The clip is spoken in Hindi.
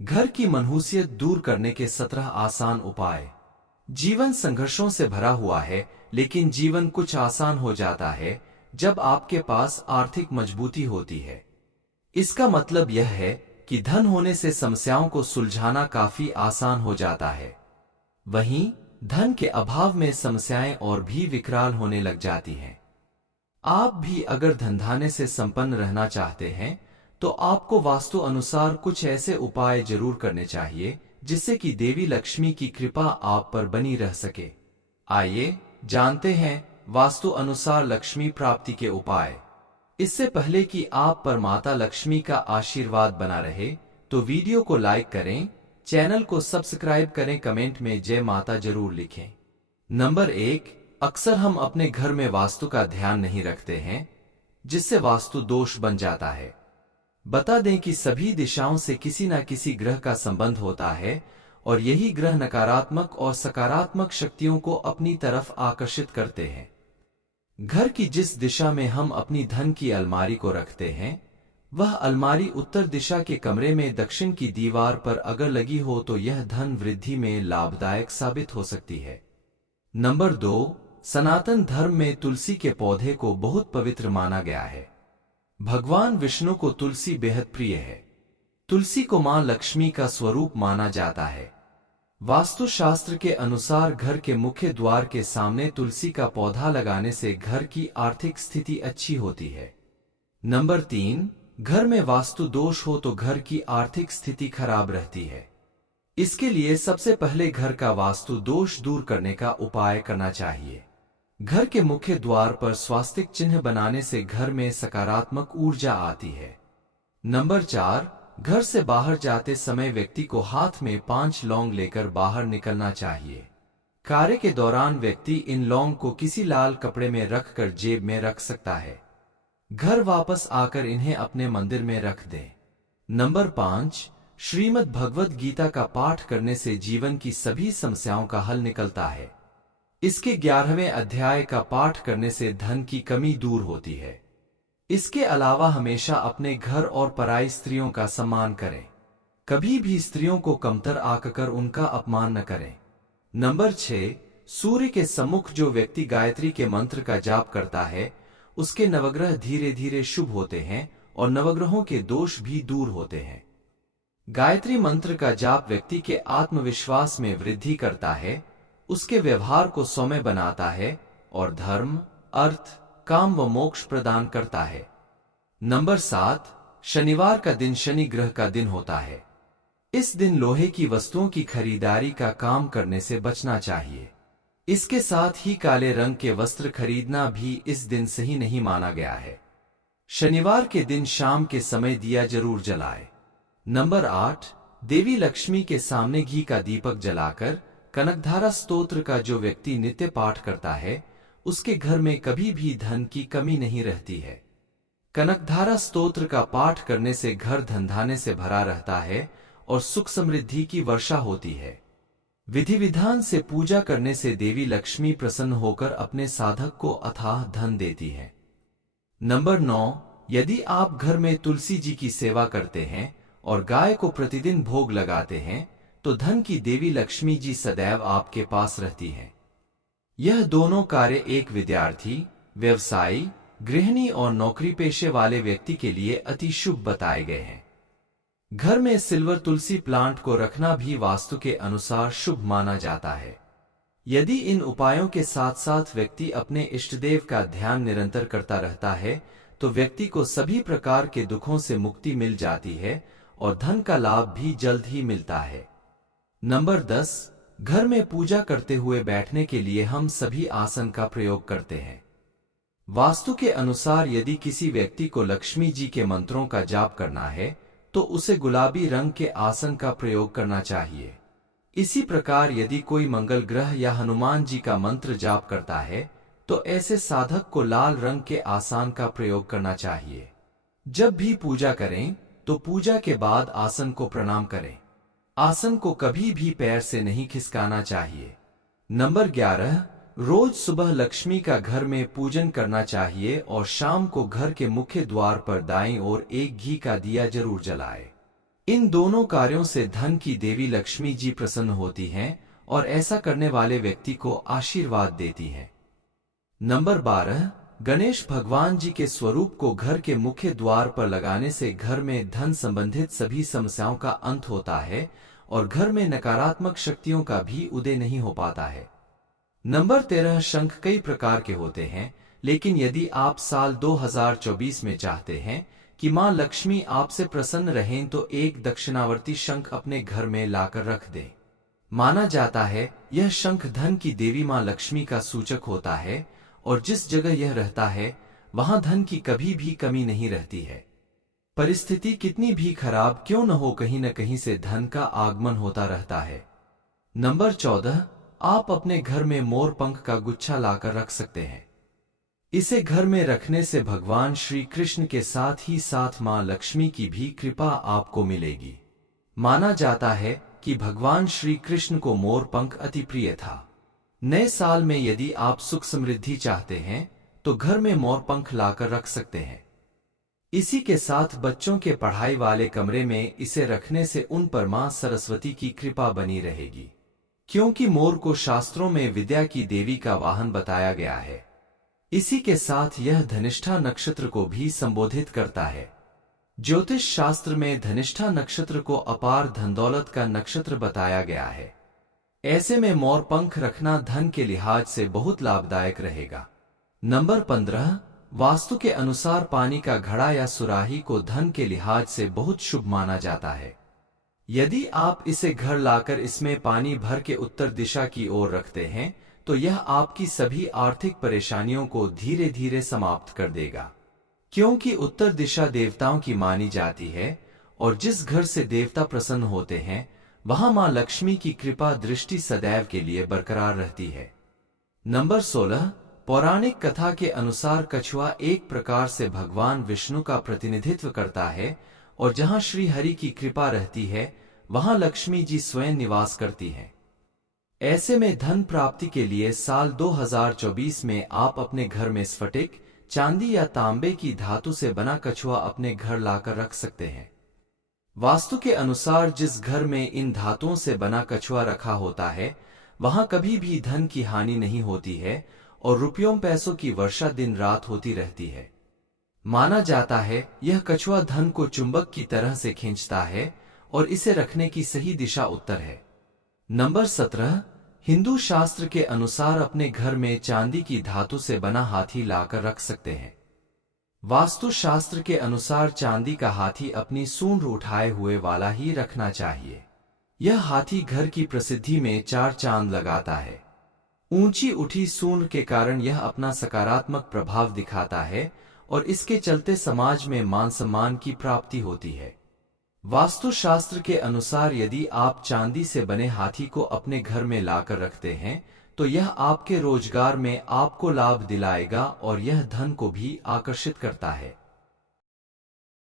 घर की मनहूसियत दूर करने के 17 आसान उपाय। जीवन संघर्षों से भरा हुआ है, लेकिन जीवन कुछ आसान हो जाता है जब आपके पास आर्थिक मजबूती होती है। इसका मतलब यह है कि धन होने से समस्याओं को सुलझाना काफी आसान हो जाता है। वहीं धन के अभाव में समस्याएं और भी विकराल होने लग जाती हैं। आप भी अगर धनधान्य से संपन्न रहना चाहते हैं, तो आपको वास्तु अनुसार कुछ ऐसे उपाय जरूर करने चाहिए जिससे कि देवी लक्ष्मी की कृपा आप पर बनी रह सके। आइए जानते हैं वास्तु अनुसार लक्ष्मी प्राप्ति के उपाय। इससे पहले कि आप पर माता लक्ष्मी का आशीर्वाद बना रहे, तो वीडियो को लाइक करें, चैनल को सब्सक्राइब करें, कमेंट में जय माता जरूर लिखें। नंबर 1, अक्सर हम अपने घर में वास्तु का ध्यान नहीं रखते हैं, जिससे वास्तु दोष बन जाता है। बता दें कि सभी दिशाओं से किसी न किसी ग्रह का संबंध होता है और यही ग्रह नकारात्मक और सकारात्मक शक्तियों को अपनी तरफ आकर्षित करते हैं। घर की जिस दिशा में हम अपनी धन की अलमारी को रखते हैं, वह अलमारी उत्तर दिशा के कमरे में दक्षिण की दीवार पर अगर लगी हो तो यह धन वृद्धि में लाभदायक साबित हो सकती है। नंबर 2, सनातन धर्म में तुलसी के पौधे को बहुत पवित्र माना गया है। भगवान विष्णु को तुलसी बेहद प्रिय है। तुलसी को मां लक्ष्मी का स्वरूप माना जाता है। वास्तुशास्त्र के अनुसार घर के मुख्य द्वार के सामने तुलसी का पौधा लगाने से घर की आर्थिक स्थिति अच्छी होती है। नंबर 3, घर में वास्तु दोष हो तो घर की आर्थिक स्थिति खराब रहती है। इसके लिए सबसे पहले घर का वास्तु दोष दूर करने का उपाय करना चाहिए। घर के मुख्य द्वार पर स्वास्तिक चिन्ह बनाने से घर में सकारात्मक ऊर्जा आती है। नंबर 4, घर से बाहर जाते समय व्यक्ति को हाथ में 5 लौंग लेकर बाहर निकलना चाहिए। कार्य के दौरान व्यक्ति इन लौंग को किसी लाल कपड़े में रखकर जेब में रख सकता है। घर वापस आकर इन्हें अपने मंदिर में रख दें। नंबर 5, श्रीमद् भगवद गीता का पाठ करने से जीवन की सभी समस्याओं का हल निकलता है। इसके 11वें अध्याय का पाठ करने से धन की कमी दूर होती है। इसके अलावा हमेशा अपने घर और पराई स्त्रियों का सम्मान करें। कभी भी स्त्रियों को कमतर आंककर उनका अपमान न करें। नंबर 6, सूर्य के सम्मुख जो व्यक्ति गायत्री के मंत्र का जाप करता है, उसके नवग्रह धीरे धीरे शुभ होते हैं और नवग्रहों के दोष भी दूर होते हैं। गायत्री मंत्र का जाप व्यक्ति के आत्मविश्वास में वृद्धि करता है, उसके व्यवहार को सौम्य बनाता है और धर्म, अर्थ, काम व मोक्ष प्रदान करता है। नंबर 7, शनिवार का दिन शनि ग्रह का दिन होता है। इस दिन लोहे की वस्तुओं की खरीदारी का काम करने से बचना चाहिए। इसके साथ ही काले रंग के वस्त्र खरीदना भी इस दिन सही नहीं माना गया है। शनिवार के दिन शाम के समय दिया जरूर जलाए। नंबर 8, देवी लक्ष्मी के सामने घी का दीपक जलाकर कनकधारा स्तोत्र का जो व्यक्ति नित्य पाठ करता है, उसके घर में कभी भी धन की कमी नहीं रहती है। कनकधारा स्तोत्र का पाठ करने से घर धनधान्य से भरा रहता है और सुख समृद्धि की वर्षा होती है। विधि विधान से पूजा करने से देवी लक्ष्मी प्रसन्न होकर अपने साधक को अथाह धन देती है। नंबर 9, यदि आप घर में तुलसी जी की सेवा करते हैं और गाय को प्रतिदिन भोग लगाते हैं, तो धन की देवी लक्ष्मी जी सदैव आपके पास रहती हैं। यह दोनों कार्य एक विद्यार्थी, व्यवसायी, गृहिणी और नौकरी पेशे वाले व्यक्ति के लिए अति शुभ बताए गए हैं। घर में सिल्वर तुलसी प्लांट को रखना भी वास्तु के अनुसार शुभ माना जाता है। यदि इन उपायों के साथ साथ व्यक्ति अपने इष्टदेव का ध्यान निरंतर करता रहता है, तो व्यक्ति को सभी प्रकार के दुखों से मुक्ति मिल जाती है और धन का लाभ भी जल्द ही मिलता है। नंबर 10, घर में पूजा करते हुए बैठने के लिए हम सभी आसन का प्रयोग करते हैं। वास्तु के अनुसार यदि किसी व्यक्ति को लक्ष्मी जी के मंत्रों का जाप करना है, तो उसे गुलाबी रंग के आसन का प्रयोग करना चाहिए। इसी प्रकार यदि कोई मंगल ग्रह या हनुमान जी का मंत्र जाप करता है, तो ऐसे साधक को लाल रंग के आसन का प्रयोग करना चाहिए। जब भी पूजा करें, तो पूजा के बाद आसन को प्रणाम करें। आसन को कभी भी पैर से नहीं खिसकाना चाहिए। नंबर 11, रोज सुबह लक्ष्मी का घर में पूजन करना चाहिए और शाम को घर के मुख्य द्वार पर दाईं ओर एक घी का दिया जरूर जलाए। इन दोनों कार्यों से धन की देवी लक्ष्मी जी प्रसन्न होती हैं और ऐसा करने वाले व्यक्ति को आशीर्वाद देती हैं। नंबर 12, गणेश भगवान जी के स्वरूप को घर के मुख्य द्वार पर लगाने से घर में धन संबंधित सभी समस्याओं का अंत होता है और घर में नकारात्मक शक्तियों का भी उदय नहीं हो पाता है। नंबर 13, शंख कई प्रकार के होते हैं, लेकिन यदि आप साल 2024 में चाहते हैं कि मां लक्ष्मी आपसे प्रसन्न रहें तो एक दक्षिणावर्ती शंख अपने घर में लाकर रख दें। माना जाता है यह शंख धन की देवी मां लक्ष्मी का सूचक होता है और जिस जगह यह रहता है वहां धन की कभी भी कमी नहीं रहती है। परिस्थिति कितनी भी खराब क्यों न हो, कहीं न कहीं से धन का आगमन होता रहता है। नंबर 14, आप अपने घर में मोर पंख का गुच्छा लाकर रख सकते हैं। इसे घर में रखने से भगवान श्री कृष्ण के साथ ही साथ मां लक्ष्मी की भी कृपा आपको मिलेगी। माना जाता है कि भगवान श्री कृष्ण को मोर पंख अति प्रिय था। नए साल में यदि आप सुख समृद्धि चाहते हैं तो घर में मोर पंख लाकर रख सकते हैं। इसी के साथ बच्चों के पढ़ाई वाले कमरे में इसे रखने से उन पर मां सरस्वती की कृपा बनी रहेगी, क्योंकि मोर को शास्त्रों में विद्या की देवी का वाहन बताया गया है। इसी के साथ यह धनिष्ठा नक्षत्र को भी संबोधित करता है। ज्योतिष शास्त्र में धनिष्ठा नक्षत्र को अपार धनदौलत का नक्षत्र बताया गया है। ऐसे में मोर पंख रखना धन के लिहाज से बहुत लाभदायक रहेगा। नंबर 15, वास्तु के अनुसार पानी का घड़ा या सुराही को धन के लिहाज से बहुत शुभ माना जाता है। यदि आप इसे घर लाकर इसमें पानी भर के उत्तर दिशा की ओर रखते हैं तो यह आपकी सभी आर्थिक परेशानियों को धीरे धीरे समाप्त कर देगा, क्योंकि उत्तर दिशा देवताओं की मानी जाती है और जिस घर से देवता प्रसन्न होते हैं वहां मां लक्ष्मी की कृपा दृष्टि सदैव के लिए बरकरार रहती है। नंबर 16, पौराणिक कथा के अनुसार कछुआ एक प्रकार से भगवान विष्णु का प्रतिनिधित्व करता है और जहां श्री हरि की कृपा रहती है वहां लक्ष्मी जी स्वयं निवास करती हैं। ऐसे में धन प्राप्ति के लिए साल 2024 में आप अपने घर में स्फटिक, चांदी या तांबे की धातु से बना कछुआ अपने घर लाकर रख सकते हैं। वास्तु के अनुसार जिस घर में इन धातुओं से बना कछुआ रखा होता है वहां कभी भी धन की हानि नहीं होती है और रुपयों पैसों की वर्षा दिन रात होती रहती है। माना जाता है यह कछुआ धन को चुंबक की तरह से खींचता है और इसे रखने की सही दिशा उत्तर है। नंबर 17, हिंदू शास्त्र के अनुसार अपने घर में चांदी की धातु से बना हाथी लाकर रख सकते हैं। वास्तु शास्त्र के अनुसार चांदी का हाथी अपनी सूंड उठाए हुए वाला ही रखना चाहिए। यह हाथी घर की प्रसिद्धि में 4 चांद लगाता है। ऊंची उठी सूंड के कारण यह अपना सकारात्मक प्रभाव दिखाता है और इसके चलते समाज में मान सम्मान की प्राप्ति होती है। वास्तु शास्त्र के अनुसार यदि आप चांदी से बने हाथी को अपने घर में लाकर रखते हैं तो यह आपके रोजगार में आपको लाभ दिलाएगा और यह धन को भी आकर्षित करता है।